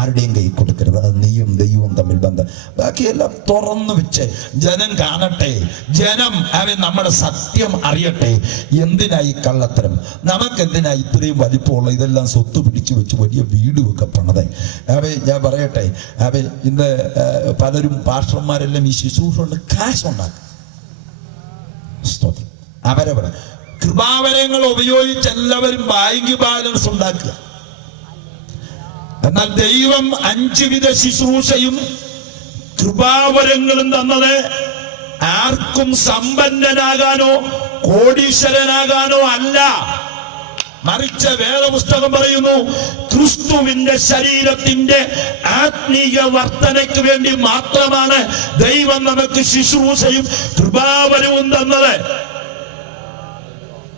ആരുടെയും കൈ കൊടുക്കരുത്. അത് നീയും ദൈവവും തമ്മിൽ ബന്ധം. ബാക്കിയെല്ലാം തുറന്നു വെച്ച് ജനം കാണട്ടെ, ജനം നമ്മുടെ സത്യം അറിയട്ടെ. എന്തിനായി കള്ളത്തരം? നമുക്കെന്തിനായി ഇത്രയും വലിപ്പമുള്ള ഇതെല്ലാം സ്വത്ത് പിടിച്ചു വെച്ച് വലിയ വീടുമൊക്കെ പണതേ? ഞാൻ പറയട്ടെ, ഇന്ന് പലരും പാസ്റ്റർമാരെല്ലാം ഈ ശുശ്രൂഷ കൊണ്ട് കാശ് ഉണ്ടാക്കും. അവരവർ കൃപാവരങ്ങൾ ഉപയോഗിച്ച് എല്ലാവരും ബാങ്ക് ബാലൻസ് ഉണ്ടാക്കുക. എന്നാൽ ദൈവം 5 വിധ ശുശ്രൂഷയും കൃപാവരങ്ങളും തന്നത് ആർക്കും സമ്പന്നനാകാനോ കോടീശ്വരനാകാനോ അല്ല. മറിച്ച് വേദപുസ്തകം പറയുന്നു, ക്രിസ്തുവിന്റെ ശരീരത്തിന്റെ ആത്മീയ വർധനയ്ക്ക് വേണ്ടി മാത്രമാണ് ദൈവം നമുക്ക് ശുശ്രൂഷയും കൃപാവരവും തന്നത്.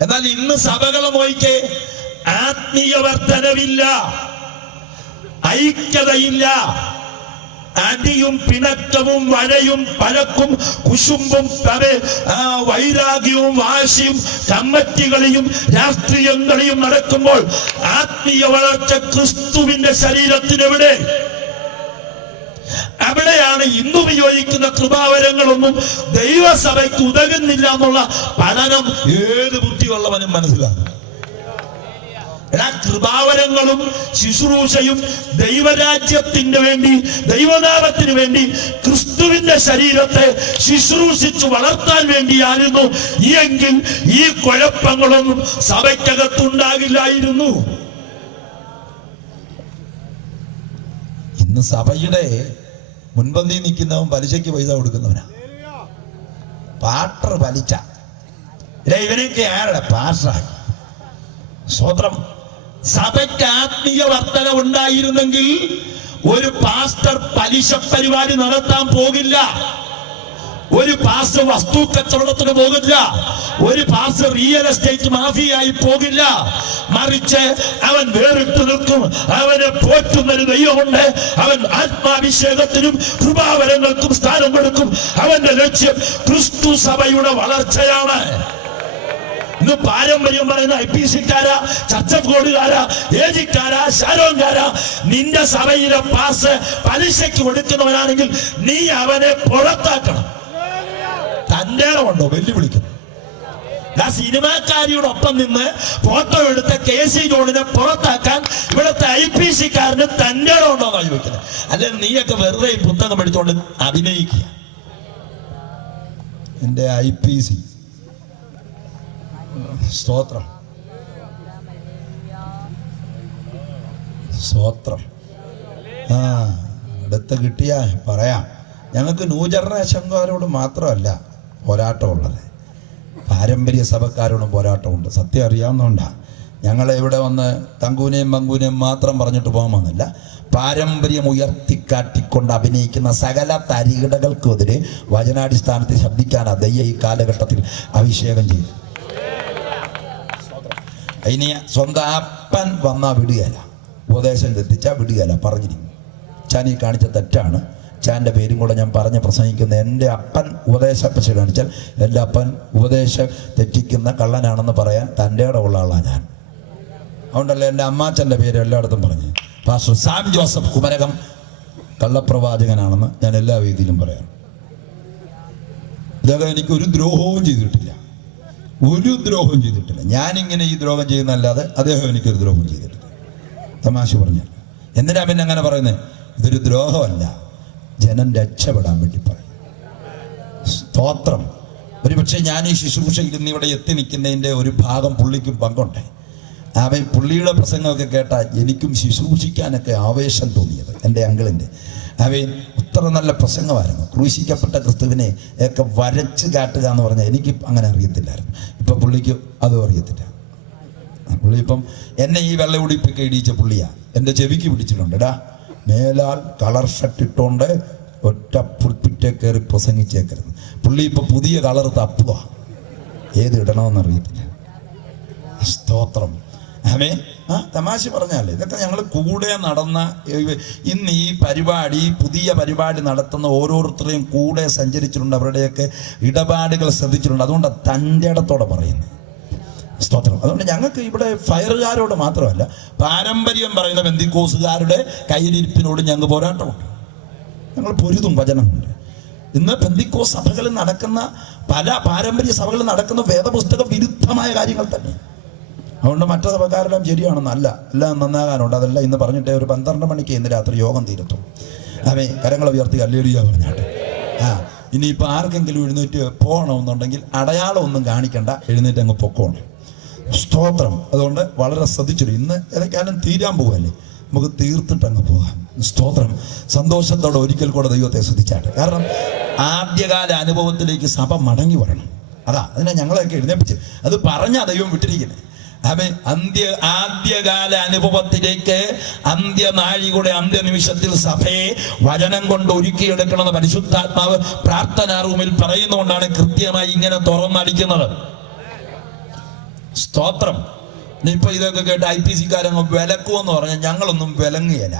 എന്നാൽ ഇന്ന് സഭകളെ നോക്കിക്കേ, ആത്മീയ വർധനവില്ല, ഐക്യതയില്ല. അടിയും പിണക്കവും വഴയും പഴക്കും കുശുമ്പും വൈരാഗ്യവും വാശിയും കമ്മിറ്റികളെയും രാഷ്ട്രീയങ്ങളെയും നടക്കുമ്പോൾ ആത്മീയ വളർച്ച ക്രിസ്തുവിന്റെ ശരീരത്തിനെവിടെ? അവിടെയാണ് ഇന്ന് ഉപയോഗിക്കുന്ന കൃപാവരങ്ങളൊന്നും ദൈവസഭയ്ക്ക് ഉതകുന്നില്ല എന്നുള്ള പഠനം ഏത് ബുദ്ധിയുള്ളവനും മനസ്സിലാകും. കൃപാവരങ്ങളും ശുശ്രൂഷയും ദൈവരാജ്യത്തിന് വേണ്ടി, ദൈവനാമത്തിന് വേണ്ടി, ക്രിസ്തുവിന്റെ ശരീരത്തെ ശുശ്രൂഷിച്ചു വളർത്താൻ വേണ്ടിയായിരുന്നു. എങ്കിൽ ഈ കുഴപ്പങ്ങളൊന്നും സഭയ്ക്കകത്തുണ്ടാകില്ലായിരുന്നു. ഇന്ന് സഭയുടെ മുൻപന്തി നിൽക്കുന്നവൻ പലിശയ്ക്ക് പൈസ കൊടുക്കുന്നവനാ. പാട്ടർ പലിച്ച ഇവനൊക്കെ ആരുടെ പാസ്റ്ററായി? സ്വതന്ത്രം. സഭയ്ക്ക് ആത്മീയ വർധന ഉണ്ടായിരുന്നെങ്കിൽ ഒരു പാസ്റ്റർ പലിശ പരിപാടി നടത്താൻ പോകില്ല, ഒരു പാസ്റ്റർ വസ്തു കച്ചവടത്തിന് പോകില്ല, ഒരു പാസ്റ്റർ റിയൽ എസ്റ്റേറ്റ് മാഫിയായി പോകില്ല. മറിച്ച് അവൻ വേറിട്ട് നിൽക്കും. അവനെ പോറ്റുന്നൊരു ദൈവമുണ്ട്. അവൻ ആത്മാഭിഷേകത്തിനും കൃപാവരങ്ങൾക്കും സ്ഥാനം കൊടുക്കും. അവന്റെ ലക്ഷ്യം ക്രിസ്തു സഭയുടെ വളർച്ചയാണ്. ഇന്ന് പാരമ്പര്യം പറയുന്ന IPC-ക്കാരാ, ചർച്ച് ഓഫ് ഗോഡുകാരാ, ഏജിക്കാരാ, ശാരോൻകാരാ, നിന്റെ സഭയിലെ പാസ് പലിശയ്ക്ക് കൊടുക്കുന്നവനാണെങ്കിൽ നീ അവനെ പുറത്താക്കണം. തന്റെ ഉണ്ടോ? വെല്ലുവിളിക്കുന്നു. സിനിമാക്കാരിയോടൊപ്പം നിന്ന് ഫോട്ടോ എടുത്ത KC ജോണിനെ പുറത്താക്കാൻ ഇവിടുത്തെ IPC-ക്കാരന് തന്റെ ഉണ്ടോന്നാണ് ചോദിക്കുന്നത്. അല്ലെങ്കിൽ നീയൊക്കെ വെറുതെ ഈ പുസ്തകം പഠിച്ചുകൊണ്ട് അഭിനയിക്കുക. എന്റെ IPC സ്തോത്രം, സ്തോത്രം. അടുത്ത് കിട്ടിയാ പറയാം. ഞങ്ങൾക്ക് ന്യൂ ജനറേഷൻകാരോട് മാത്രമല്ല പോരാട്ടമുള്ളത്, പാരമ്പര്യ സഭക്കാരോടും പോരാട്ടമുണ്ട്. സത്യം അറിയാവുന്നതുകൊണ്ടാണ് ഞങ്ങളെ ഇവിടെ വന്ന് തങ്കൂനെയും പങ്കൂനെയും മാത്രം പറഞ്ഞിട്ട് പോകാമെന്നില്ല. പാരമ്പര്യം ഉയർത്തിക്കാട്ടിക്കൊണ്ട് അഭിനയിക്കുന്ന സകല തരികിടകൾക്കെതിരെ വചനാടിസ്ഥാനത്തിൽ ശബ്ദിക്കാനാണ് ദൈവം ഈ കാലഘട്ടത്തിൽ അഭിഷേകം ചെയ്തു. ഇനി സ്വന്തം അപ്പൻ വന്നാൽ വിടുകയല്ല, ഉപദേശം തെറ്റിച്ചാൽ വിടുകയല്ല പറഞ്ഞിരിക്കും. ചാൻ ഈ കാണിച്ച തെറ്റാണ്. ചാൻ്റെ പേരും കൂടെ ഞാൻ പറഞ്ഞ് പ്രസംഗിക്കുന്ന എൻ്റെ അപ്പൻ ഉപദേശപ്പശ കാണിച്ചാൽ എൻ്റെ അപ്പൻ ഉപദേശം തെറ്റിക്കുന്ന കള്ളനാണെന്ന് പറയാൻ തൻ്റെ ഉള്ള ആളാണ് ഞാൻ. അതുകൊണ്ടല്ലേ എൻ്റെ അമ്മാച്ചൻ്റെ പേര് എല്ലായിടത്തും പറഞ്ഞു. പാസ്റ്റർ സാം ജോസഫ് കുമരകം കള്ളപ്രവാചകനാണെന്ന് ഞാൻ എല്ലാ വേദിയിലും പറയാം. ഇതൊക്കെ എനിക്കൊരു ദ്രോഹവും ചെയ്തിട്ടില്ല, ഒരു ദ്രോഹവും ചെയ്തിട്ടില്ല. ഞാനിങ്ങനെ ഈ ദ്രോഹം ചെയ്യുന്നല്ലാതെ അദ്ദേഹം എനിക്കൊരു ദ്രോഹം ചെയ്തിട്ടില്ല. തമാശ പറഞ്ഞാൽ എന്തിനാ പിന്നെ അങ്ങനെ പറയുന്നത്? ഇതൊരു ദ്രോഹമല്ല, ജനം രക്ഷപ്പെടാൻ വേണ്ടി പറയും. സ്തോത്രം. ഒരുപക്ഷെ ഞാൻ ഈ ശുശ്രൂഷയിൽ ഇന്ന് ഇവിടെ എത്തി നിൽക്കുന്നതിൻ്റെ ഒരു ഭാഗം പുള്ളിക്കും പങ്കുണ്ട്. അവൻ പുള്ളിയുടെ പ്രസംഗമൊക്കെ കേട്ടാൽ എനിക്കും ശുശ്രൂഷിക്കാനൊക്കെ ആവേശം തോന്നിയത് എൻ്റെ അങ്കിളിൻ്റെ. അവൻ ഇത്ര നല്ല പ്രസംഗമായിരുന്നു. ക്രൂശിക്കപ്പെട്ട ക്രിസ്തുവിനെ ഒക്കെ വരച്ച് കാട്ടുക എന്ന് പറഞ്ഞാൽ എനിക്ക് അങ്ങനെ അറിയത്തില്ലായിരുന്നു. ഇപ്പം പുള്ളിക്ക് അതും അറിയത്തില്ല. പുള്ളി ഇപ്പം എന്നെ ഈ വെള്ള ഉടിപ്പൊക്കെ ഇടിയിച്ച പുള്ളിയാണ്. എൻ്റെ ചെവിക്ക് പിടിച്ചിട്ടുണ്ട്, എടാ മേലാൽ കളർ ഷർട്ട് ഇട്ടുകൊണ്ട് ഒറ്റ പുൽപ്പിറ്റേ കയറി പ്രസംഗിച്ചേക്കരുത്. പുള്ളി ഇപ്പം പുതിയ കളർ തപ്പുക, ഏത് ഇടണമെന്ന് അറിയത്തില്ല. സ്തോത്രം. ആമേൻ. തമാശ പറഞ്ഞാൽ ഇതൊക്കെ ഞങ്ങൾ കൂടെ നടന്ന, ഇന്ന് ഈ പരിപാടി, പുതിയ പരിപാടി നടത്തുന്ന ഓരോരുത്തരെയും കൂടെ സഞ്ചരിച്ചിട്ടുണ്ട്, അവരുടെയൊക്കെ ഇടപാടുകൾ ശ്രദ്ധിച്ചിട്ടുണ്ട്. അതുകൊണ്ടാണ് തൻ്റെ ഇടത്തോടെ പറയുന്നത്. സ്തോത്രം. അതുകൊണ്ട് ഞങ്ങൾക്ക് ഇവിടെ ഫയറുകാരോട് മാത്രമല്ല, പാരമ്പര്യം പറയുന്ന പെന്തിക്കോസുകാരുടെ കയ്യിലിരിപ്പിനോട് ഞങ്ങൾക്ക് പോരാട്ടമുണ്ട്. ഞങ്ങൾ പൊരുതും വചനം കൊണ്ട്. ഇന്ന് പെന്തിക്കോസ് സഭകളിൽ നടക്കുന്ന, പല പാരമ്പര്യ സഭകളിൽ നടക്കുന്ന വേദപുസ്തക വിരുദ്ധമായ കാര്യങ്ങൾ തന്നെ. അതുകൊണ്ട് മറ്റു സഭക്കാരെല്ലാം ശരിയാണെന്നല്ല, എല്ലാം നന്നാകാനുണ്ട്. അതെല്ലാം ഇന്ന് പറഞ്ഞിട്ടേ ഒരു 12 മണിക്ക് ഇന്ന് രാത്രി യോഗം തീരത്തും. അവൻ കരങ്ങൾ ഉയർത്തി ഹല്ലേലൂയ പറഞ്ഞാട്ടെ. ഇനിയിപ്പോൾ ആർക്കെങ്കിലും എഴുന്നേറ്റ് പോകണമെന്നുണ്ടെങ്കിൽ അടയാളമൊന്നും കാണിക്കണ്ട, എഴുന്നേറ്റ് അങ്ങ് പൊക്കോണം. സ്തോത്രം. അതുകൊണ്ട് വളരെ ശ്രദ്ധിച്ചിട്ട് ഇന്ന് ഏതൊക്കെയാലും തീരാൻ പോവല്ലേ, നമുക്ക് തീർത്തിട്ട് അങ്ങ് പോകാം. സ്തോത്രം. സന്തോഷത്തോടെ ഒരിക്കൽ കൂടെ ദൈവത്തെ സ്തുതിച്ചാട്ടെ. കാരണം ആദ്യകാല അനുഭവത്തിലേക്ക് സഭ മടങ്ങി വരണം. അതിനെ ഞങ്ങളെയൊക്കെ എഴുന്നേപ്പിച്ച് അത് പറഞ്ഞാ ദൈവം വിട്ടിരിക്കുന്നത്. ആദ്യകാല അനുഭവത്തിലേക്ക്, അന്ത്യനാഴികളുടെ അന്ത്യനിമിഷത്തിൽ സഭയെ വചനം കൊണ്ട് ഒരുക്കിയെടുക്കണമെന്ന് പരിശുദ്ധാത്മാവ് പ്രാർത്ഥനാ റൂമിൽ പറയുന്നതുകൊണ്ടാണ് കൃത്യമായി ഇങ്ങനെ തുറന്നടിക്കുന്നത്. സ്തോത്രം. ഇപ്പൊ ഇതൊക്കെ കേട്ട് IPC-കാരങ്ങ് വിലക്കുമെന്ന് പറഞ്ഞാൽ ഞങ്ങളൊന്നും വിലങ്ങിയല്ല,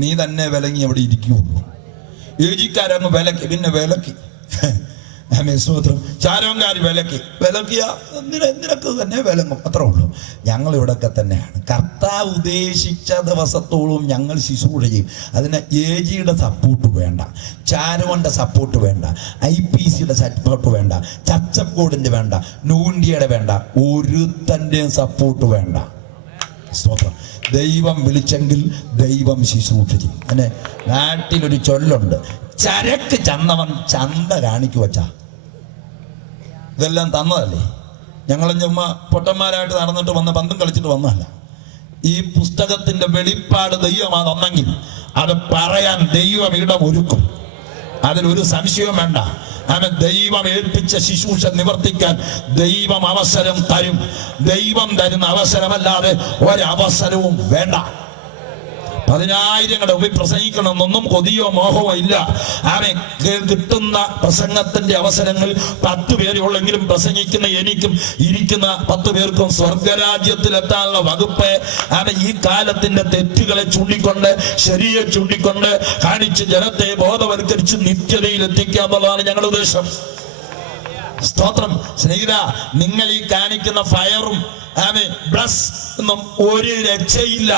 നീ തന്നെ വിലങ്ങി അവിടെ ഇരിക്കുള്ളൂ. AG-കാരങ്ങ് വിലക്കി, പിന്നെ വിലക്കി. സ്തോത്രം. ചാരോങ്കാർ വിലക്കിയ നിനക്ക് തന്നെ വിലങ്ങും, അത്രേ ഉള്ളൂ. ഞങ്ങൾ ഇവിടെയൊക്കെ തന്നെയാണ്. കർത്താവ് ഉദ്ദേശിച്ച ദിവസത്തോളം ഞങ്ങൾ ശുശ്രൂഷ ചെയ്യും. അതിന് AG-യുടെ സപ്പോർട്ട് വേണ്ട, ചാരോന്റെ സപ്പോർട്ട് വേണ്ട, IPC-യുടെ സപ്പോർട്ട് വേണ്ട, ചർച്ചപ്പ് കോഡിന്റെ വേണ്ട, നൂന്റിയുടെ വേണ്ട, ഒരുത്തൻ്റെയും സപ്പോർട്ട് വേണ്ട. സ്തോത്രം. ദൈവം വിളിച്ചെങ്കിൽ ദൈവം ശുശ്രൂഷ ചെയ്യും. അങ്ങനെ നാട്ടിലൊരു ചൊല്ലുണ്ട്, ചരക്ക് ചന്നവൻ ചന്ത കാണിക്കുവച്ചാ. ഇതെല്ലാം തന്നതല്ലേ, ഞങ്ങളും ചുമ്മാ പൊട്ടന്മാരായിട്ട് നടന്നിട്ട് വന്ന് പന്തും കളിച്ചിട്ട് വന്നതല്ല. ഈ പുസ്തകത്തിന്റെ വെളിപ്പാട് ദൈവമാ തന്നെങ്കിൽ അത് പറയാൻ ദൈവം ഇടം ഒരുക്കും, അതിലൊരു സംശയവും വേണ്ട. അവൻ ദൈവം ഏൽപ്പിച്ച ശുശ്രൂഷ നിവർത്തിക്കാൻ ദൈവം അവസരം തരും. ദൈവം തരുന്ന അവസരമല്ലാതെ ഒരവസരവും വേണ്ട. 10,000ങ്ങളുടെ മുമ്പിൽ പ്രസംഗിക്കണമെന്നൊന്നും കൊതിയോ മോഹമോ ഇല്ല. അവൻ കിട്ടുന്ന പ്രസംഗത്തിന്റെ അവസരങ്ങൾ 10 പേരേ ഉള്ളെങ്കിലും പ്രസംഗിക്കുന്ന എനിക്കും ഇരിക്കുന്ന 10 പേർക്കും സ്വർഗരാജ്യത്തിലെത്താനുള്ള വകുപ്പ് അവൻ ഈ കാലത്തിന്റെ തെറ്റുകളെ ചൂണ്ടിക്കൊണ്ട്, ശരിയെ ചൂണ്ടിക്കൊണ്ട് കാണിച്ച് ജനത്തെ ബോധവൽക്കരിച്ച് നിത്യതയിൽ എത്തിക്കുക എന്നുള്ളതാണ് ഞങ്ങളുടെ ഉദ്ദേശം. സ്തോത്രം. സ്നേഹിത, നിങ്ങൾ ഈ കാണിക്കുന്ന ഫയറും ബ്ലസ് ഒന്നും ഒരു രക്ഷയില്ല.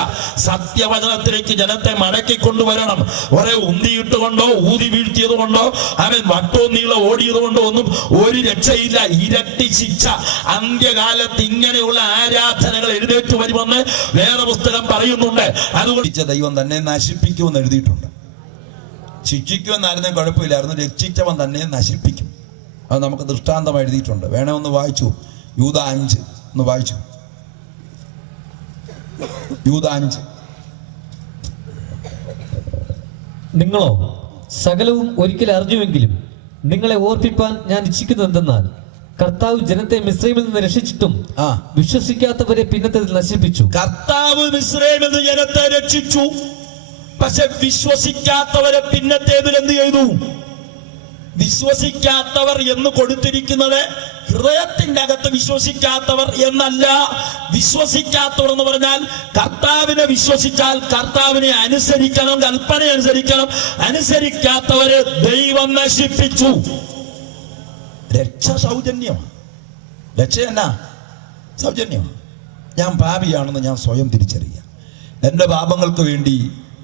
സത്യവചനത്തിലേക്ക് ജനത്തെ മടക്കിക്കൊണ്ടുവരണം. ഒരേ ഉന്തിയിട്ടുകൊണ്ടോ ഊതി വീഴ്ത്തിയത് കൊണ്ടോ വട്ടോ നീളം ഓടിയത് കൊണ്ടോ ഒന്നും ഒരു രക്ഷയില്ല. ഇരട്ടി ശിക്ഷ. അന്ത്യകാലത്ത് ഇങ്ങനെയുള്ള ആരാധനകൾ എഴുന്നേറ്റ് വരുമെന്ന് വേദപുസ്തകം പറയുന്നുണ്ട്. അതുകൊണ്ട് ദൈവം തന്നെ നശിപ്പിക്കുമെന്ന് എഴുതിയിട്ടുണ്ട്. ശിക്ഷിക്കുമെന്നായിരുന്നേ കുഴപ്പമില്ലായിരുന്നു, രക്ഷിച്ചവൻ തന്നെ നശിപ്പിക്കും. അത് നമുക്ക് ദൃഷ്ടാന്തം എഴുതിയിട്ടുണ്ട്. വേണേ ഒന്ന് വായിച്ചു. യൂദ 5 ഒന്ന് വായിച്ചു. യൂദ 5. നിങ്ങളോ സകലവും ഒരിക്കൽ അറിഞ്ഞുവെങ്കിലും നിങ്ങളെ ഓർപ്പിപ്പാൻ ഞാൻ ഇച്ഛിക്കുന്നു എന്തെന്നാൽ, കർത്താവ് ജനത്തെ മിസ്രൈമിൽ നിന്ന് രക്ഷിച്ചിട്ടും വിശ്വസിക്കാത്തവരെ പിന്നത്തേതിൽ നശിപ്പിച്ചു. കർത്താവ് മിസ്രൈമിൽ നിന്ന് ജനത്തെ രക്ഷിച്ചു, പക്ഷെ വിശ്വസിക്കാത്തവരെ പിന്നത്തേതിൽ എന്ത് ചെയ്തു? വിശ്വസിക്കാത്തവർ എന്ന് കൊടുത്തിരിക്കുന്നത് ഹൃദയത്തിന്റെ അകത്ത് വിശ്വസിക്കാത്തവർ എന്നല്ല. വിശ്വസിക്കാത്തവർ എന്ന് പറഞ്ഞാൽ കർത്താവിനെ വിശ്വസിച്ചാൽ കർത്താവിനെ അനുസരിക്കണം, കൽപ്പന അനുസരിക്കണം. അനുസരിക്കാത്തവരെ ദൈവം നശിപ്പിച്ചു. രക്ഷ സൗജന്യമാണ്. രക്ഷ എന്നാ? സൗജന്യമാണ്. ഞാൻ പാപിയാണെന്ന് ഞാൻ സ്വയം തിരിച്ചറിയുക. എൻ്റെ പാപങ്ങൾക്ക് വേണ്ടി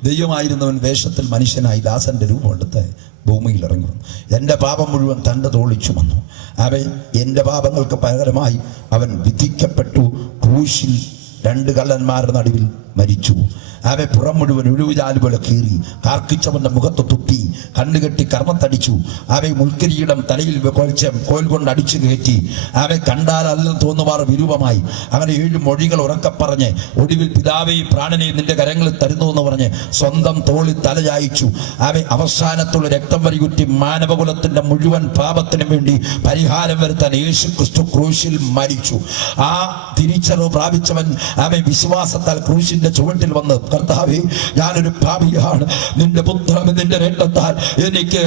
ദൈവമായിരുന്നവൻ വേഷത്തിൽ മനുഷ്യനായി ദാസന്റെ രൂപമെടുത്ത് ഭൂമിയിൽ ഇറങ്ങി വന്നു. എൻ്റെ പാപം മുഴുവൻ തൻ്റെ തോളിൽ ചുമന്നു. അവൻ എൻ്റെ പാപങ്ങൾക്ക് പകരമായി അവൻ വിധിക്കപ്പെട്ടു. ക്രൂശിൽ 2 കള്ളന്മാരുടെ നടുവിൽ മരിച്ചു. അവൻ പുറം മുഴുവൻ ഉഴുവുചാല് പോലെ കീറി, കാർക്കിച്ചവന്റെ മുഖത്ത് തുപ്പി, കണ്ണുകെട്ടി കർമ്മത്തടിച്ചു. അവൻ മുൾക്കിരീടം തലയിൽ കോൽ കൊണ്ട് അടിച്ചു കയറ്റി. അവൻ കണ്ടാൽ അല്ലെന്ന് തോന്നുമാർ വിരൂപമായി. അവനെ 7 മൊഴികൾ ഉറക്കപ്പറഞ്ഞ് ഒടുവിൽ പിതാവേ പ്രാണനെ നിന്റെ കരങ്ങളിൽ തരുന്നു എന്ന് പറഞ്ഞ് സ്വന്തം തോളിൽ തലചായിച്ചു. അവൻ അവസാനത്തുള്ള രക്തം വരികുറ്റി മാനവകുലത്തിന്റെ മുഴുവൻ പാപത്തിനും വേണ്ടി പരിഹാരം വരുത്താൻ യേശു ക്രിസ്തു ക്രൂശിൽ മരിച്ചു. ആ തിരിച്ചറിവ് പ്രാപിച്ചവൻ അവൻ വിശ്വാസത്താൽ ക്രൂശിന്റെ ക്രൂശിന്റെ ചുവട്ടിൽ വന്ന്, കർത്താവേ ഞാനൊരു പാപിയാണ്, നിന്റെ പുത്രൻ നിന്റെ രക്തത്താൽ എനിക്ക്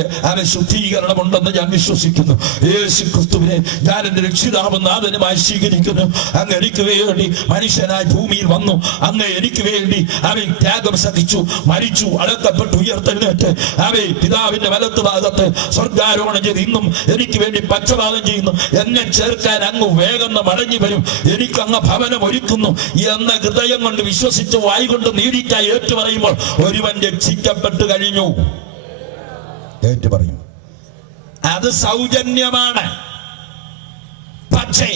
ശുദ്ധീകരണമുണ്ടെന്ന് ഞാൻ വിശ്വസിക്കുന്നു. യേശു ക്രിസ്തുവിനെ ഞാൻ എന്റെ രക്ഷിതാവും നാഥനുമായി സ്വീകരിക്കുന്നു. അങ്ങ് എനിക്ക് വേണ്ടി മനുഷ്യനായി ഭൂമിയിൽ വന്നു, അങ്ങ് എനിക്ക് വേണ്ടി അവൻ ത്യാഗം സഹിച്ചു, മരിച്ചു, അടക്കപ്പെട്ടു, ഉയർത്തെഴുന്നേറ്റ് അവൻ പിതാവിന്റെ വലത്ത് ഭാഗത്ത് സ്വർഗ്ഗാരോഹണം ചെയ്ത് ഇന്നും എനിക്ക് വേണ്ടി പക്ഷപാതം ചെയ്യുന്നു. എന്നെ ചേർക്കാൻ അങ്ങ് വേഗം മടങ്ങി വരും, എനിക്ക് അങ്ങ് ഭവനം ഒരുക്കുന്നു എന്ന ഹൃദയം കൊണ്ട് വിശ്വസിച്ച് വായികൊണ്ട് നീതിക്കായി ഏറ്റുപറയുമ്പോൾ ഒരുവൻ രക്ഷിക്കപ്പെട്ടു കഴിഞ്ഞു. ഏറ്റുപറയും. അത് സൗജന്യമാണ്. പക്ഷേ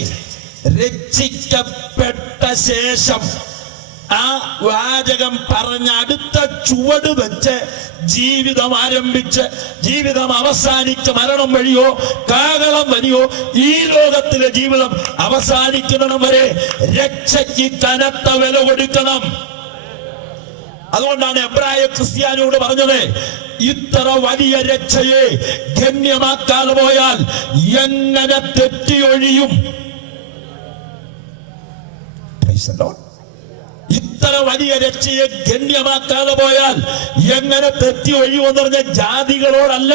രക്ഷിക്കപ്പെട്ട ശേഷം ആ വാചകം പറഞ്ഞ അടുത്ത ചുവട് വെച്ച് ജീവിതം ആരംഭിച്ച് ജീവിതം അവസാനിച്ച് മരണം വഴിയോ കാഹളം വഴിയോ ഈ ലോകത്തിലെ ജീവിതം അവസാനിക്കണം വരെ രക്ഷയ്ക്ക് കനത്ത വില കൊടുക്കണം. അതുകൊണ്ടാണ് എബ്രായ ക്രിസ്ത്യാനിയോട് പറഞ്ഞത്, ഇത്ര വലിയ രക്ഷയെ ഗണ്യമാക്കാതെ പോയാൽ എങ്ങനെ തെറ്റിയൊഴിയും? ഇത്ര വലിയ രക്ഷയെ ഗണ്യമാക്കാതെ പോയാൽ എങ്ങനെ തെറ്റിയൊഴിയുമെന്ന് പറഞ്ഞ ജാതികളോടല്ല,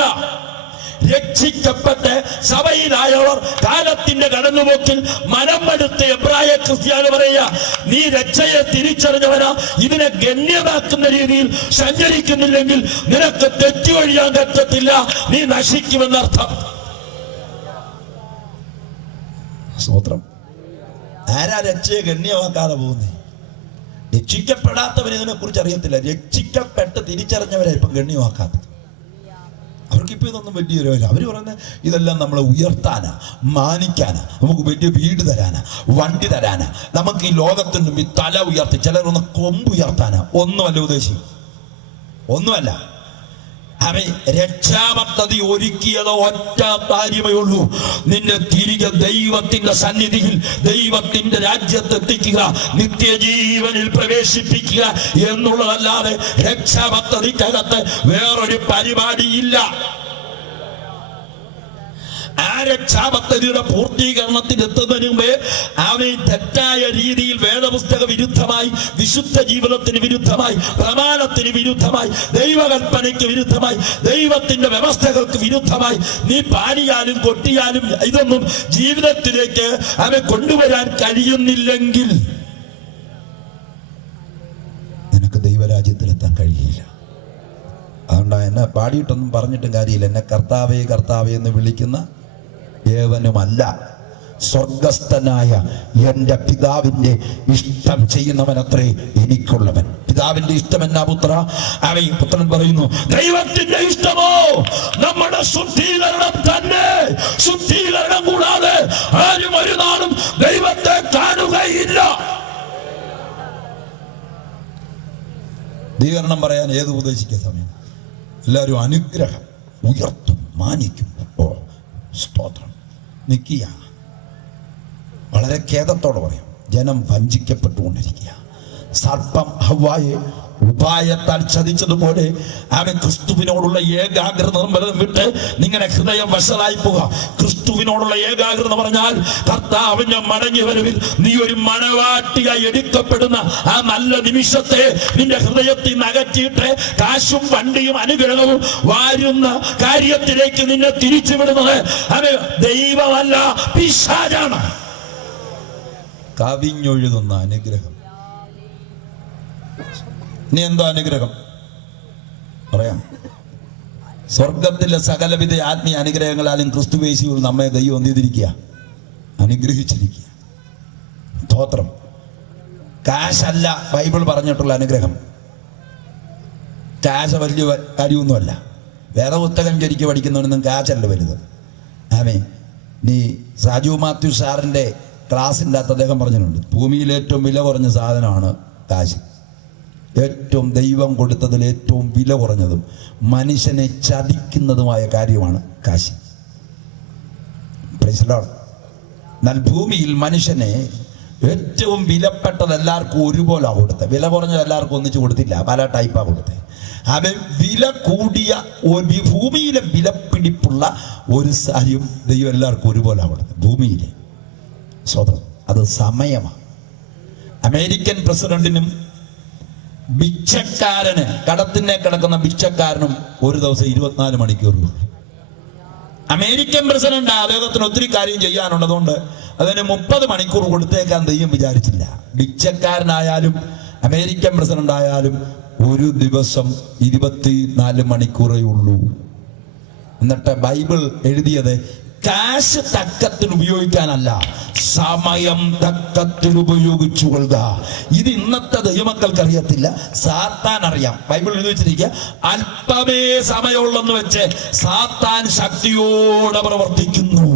രക്ഷിക്കപ്പെട്ട് സഭയിലായവർ കാലത്തിന്റെ കടന്നുപോക്കിൽ മനമെടുത്ത് എബ്രായ ക്രിസ്ത്യാനി പറയുക, നീ രക്ഷയെ തിരിച്ചറിഞ്ഞവനാ, ഇതിനെ ഗണ്യമാക്കുന്ന രീതിയിൽ സഞ്ചരിക്കുന്നില്ലെങ്കിൽ നിനക്ക് തെറ്റിയൊഴിയാൻ പറ്റത്തില്ല, നീ നശിക്കുമെന്നർത്ഥം. സ്തോത്രം. ആരാ രക്ഷയെ ഗണ്യമാക്കാതെ പോകുന്നേ? രക്ഷിക്കപ്പെടാത്തവന് ഇതിനെ കുറിച്ച് അറിയത്തില്ല. രക്ഷിക്കപ്പെട്ട് തിരിച്ചറിഞ്ഞവരെ ഇപ്പം ഗണ്യമാക്കാത്തത്. അവർക്കിപ്പോ ഇതൊന്നും വലിയൊരു കാര്യം. അവർ പറയുന്നത് ഇതെല്ലാം നമ്മളെ ഉയർത്താനാ, മാനിക്കാനാ, നമുക്ക് വലിയ വീട് തരാനാ, വണ്ടി തരാനാ, നമുക്ക് ഈ ലോകത്തിന് മുമ്പിൽ തല ഉയർത്തി, ചിലരൊന്ന് കൊമ്പ് ഉയർത്താനാ. ഒന്നുമല്ല ഉദ്ദേശിക്കും, ഒന്നുമല്ല. അവൻ രക്ഷാപദ്ധതി ഒരുക്കിയത് ഒറ്റ കാര്യമേ ഉള്ളൂ, നിന്നെ തിരികെ ദൈവത്തിന്റെ സന്നിധിയിൽ ദൈവത്തിന്റെ രാജ്യത്തെത്തിക്കുക, നിത്യജീവനിൽ പ്രവേശിപ്പിക്കുക എന്നുള്ളതല്ലാതെ രക്ഷാപദ്ധതിക്കകത്ത് വേറൊരു പരിപാടിയില്ല. ആ രക്ഷാപദ്ധതിയുടെ പൂർത്തീകരണത്തിൽ എത്തുന്നതിന് മുമ്പേ അവൻ തെറ്റായ രീതിയിൽ വേദപുസ്തക വിരുദ്ധമായി, വിശുദ്ധ ജീവിതത്തിന് വിരുദ്ധമായി, പ്രമാണത്തിന് വിരുദ്ധമായി, ദൈവകൽപ്പനയ്ക്ക് വിരുദ്ധമായി, ദൈവത്തിന്റെ വ്യവസ്ഥകൾക്ക് വിരുദ്ധമായി നീ പാടിയാലും കൊട്ടിയാലും ഇതൊന്നും ജീവിതത്തിലേക്ക് അവൻ കൊണ്ടുവരാൻ കഴിയുന്നില്ലെങ്കിൽ നിനക്ക് ദൈവരാജ്യത്തിലെത്താൻ കഴിയില്ല. അതുകൊണ്ടാണ് എന്നെ പാടിയിട്ടൊന്നും പറഞ്ഞിട്ടും കാര്യമില്ല. എന്നെ കർത്താവേ കർത്താവേ എന്ന് വിളിക്കുന്ന ഏവനുമല്ല, സ്വർഗസ്ഥനായ എൻ്റെ പിതാവിൻ്റെ ഇഷ്ടം ചെയ്യുന്നവനത്രേ എനിക്കുള്ളവൻ. പിതാവിന്റെ ഇഷ്ടം എന്നാ പുത്ര? അവൻ പുത്രൻ പറയുന്നു, ദൈവത്തിന്റെ ഇഷ്ടമോ നമ്മുടെ ശുദ്ധീകരണം തന്നെ. ശുദ്ധീകരണം കൂടാതെ ആരും ഒരു നാളും ദൈവത്തെ കാണുകയില്ല. ദീകരണം പറയാൻ ഏത് ഉപദേശിക്കുന്ന സമയം എല്ലാവരും അനുഗ്രഹം ഉയർത്തും, മാനിക്കും. ഓ സ്തോത്രം. നിൽക്കുക. വളരെ ഖേദത്തോടെ പറയാം, ജനം വഞ്ചിക്കപ്പെട്ടുകൊണ്ടിരിക്കുക. സർപ്പം ഹവ്വായെ ഉപായത്താൽ ചതിച്ചതുപോലെ അവൻ ക്രിസ്തുവിനോടുള്ള ഏകാഗ്രത വിട്ട് നിങ്ങളുടെ ഹൃദയം വശലായി പോവുക. ക്രിസ്തുവിനോടുള്ള ഏകാഗ്രത പറഞ്ഞാൽ കർത്താവിന്റെ മടങ്ങി വരവിൽ നീ ഒരു മണവാട്ടിയായി എടുക്കപ്പെടുന്ന ആ നല്ല നിമിഷത്തെ നിന്റെ ഹൃദയത്തിൽ നിന്ന് അകറ്റിയിട്ട് കാശും വണ്ടിയും അനുഗ്രഹവും വാരുന്ന കാര്യത്തിലേക്ക് നിന്നെ തിരിച്ചുവിടുന്നത് അവൻ ദൈവമല്ല, പിശാചാണ്. കവിഞ്ഞൊഴുകുന്ന അനുഗ്രഹം. ഇനി എന്തോ അനുഗ്രഹം പറയാം. സ്വർഗത്തിലെ സകലവിധ ആത്മീയ അനുഗ്രഹങ്ങളാലും ക്രിസ്തുവേശുവിൽ നമ്മെ ദൈവം എന്ത് ചെയ്തിരിക്കുക? അനുഗ്രഹിച്ചിരിക്കുക. സ്തോത്രം. കാശല്ല ബൈബിൾ പറഞ്ഞിട്ടുള്ള അനുഗ്രഹം. കാശ് വലിയ കാര്യമൊന്നുമല്ല. വേദപുസ്തകം ശരിക്കും പഠിക്കുന്നവനൊന്നും കാശല്ല വലുത്. ആമേ. നീ സാജു മാത്യു സാറിൻ്റെ ക്ലാസ്സിൻ്റെ അകത്ത് അദ്ദേഹം പറഞ്ഞിട്ടുണ്ട്, ഭൂമിയിൽ ഏറ്റവും വില കുറഞ്ഞ സാധനമാണ് കാശ്. ഏറ്റവും ദൈവം കൊടുത്തതിൽ ഏറ്റവും വില കുറഞ്ഞതും മനുഷ്യനെ ചതിക്കുന്നതുമായ കാര്യമാണ് കാശ്. Praise the Lord. എന്നാൽ ഭൂമിയിൽ മനുഷ്യനെ ഏറ്റവും വിലപ്പെട്ടത് എല്ലാവർക്കും ഒരുപോലെ കൊടുത്തത്. വില കുറഞ്ഞത് എല്ലാവർക്കും ഒന്നിച്ച് കൊടുത്തില്ല, പല ടൈപ്പാണ് കൊടുത്തത്. അവൻ വില കൂടിയ ഭൂമിയിലെ വിലപ്പിടിപ്പുള്ള ഒരു കാര്യം ദൈവം എല്ലാവർക്കും ഒരുപോലെ കൊടുത്തത്. ഭൂമിയിലെ സ്വതന്ത്രം അത് സമയമാണ്. അമേരിക്കൻ പ്രസിഡന്റിനും ഭിക്ഷക്കാരന്, കടത്തിനെ കിടക്കുന്ന ഭിക്ഷക്കാരനും ഒരു ദിവസം 24 മണിക്കൂർ. അമേരിക്കൻ പ്രസിഡന്റ് അദ്ദേഹത്തിന് ഒത്തിരി കാര്യം ചെയ്യാനുള്ളതുകൊണ്ട് അതിന് 30 മണിക്കൂർ കൊടുത്തേക്കാൻ ദൈവം വിചാരിച്ചില്ല. ഭിക്ഷക്കാരനായാലും അമേരിക്കൻ പ്രസിഡന്റ് ആയാലും ഒരു ദിവസം 24 മണിക്കൂറേ ഉള്ളൂ. എന്നിട്ട് ബൈബിൾ എഴുതിയത് കാശ് തക്കത്തിന് ഉപയോഗിക്കാനല്ല, സമയം തക്കത്തിൽ ഉപയോഗിച്ചു കൊള്ളുക. ഇത് ഇന്നത്തെ ദൈവമക്കൾക്ക് അറിയത്തില്ല, സാത്താൻ അറിയാം. ബൈബിൾ എഴുതി വെച്ചിരിക്കുക, അല്പമേ സമയമുള്ളെന്ന് വെച്ച് സാത്താൻ ശക്തിയോടെ പ്രവർത്തിക്കുന്നു.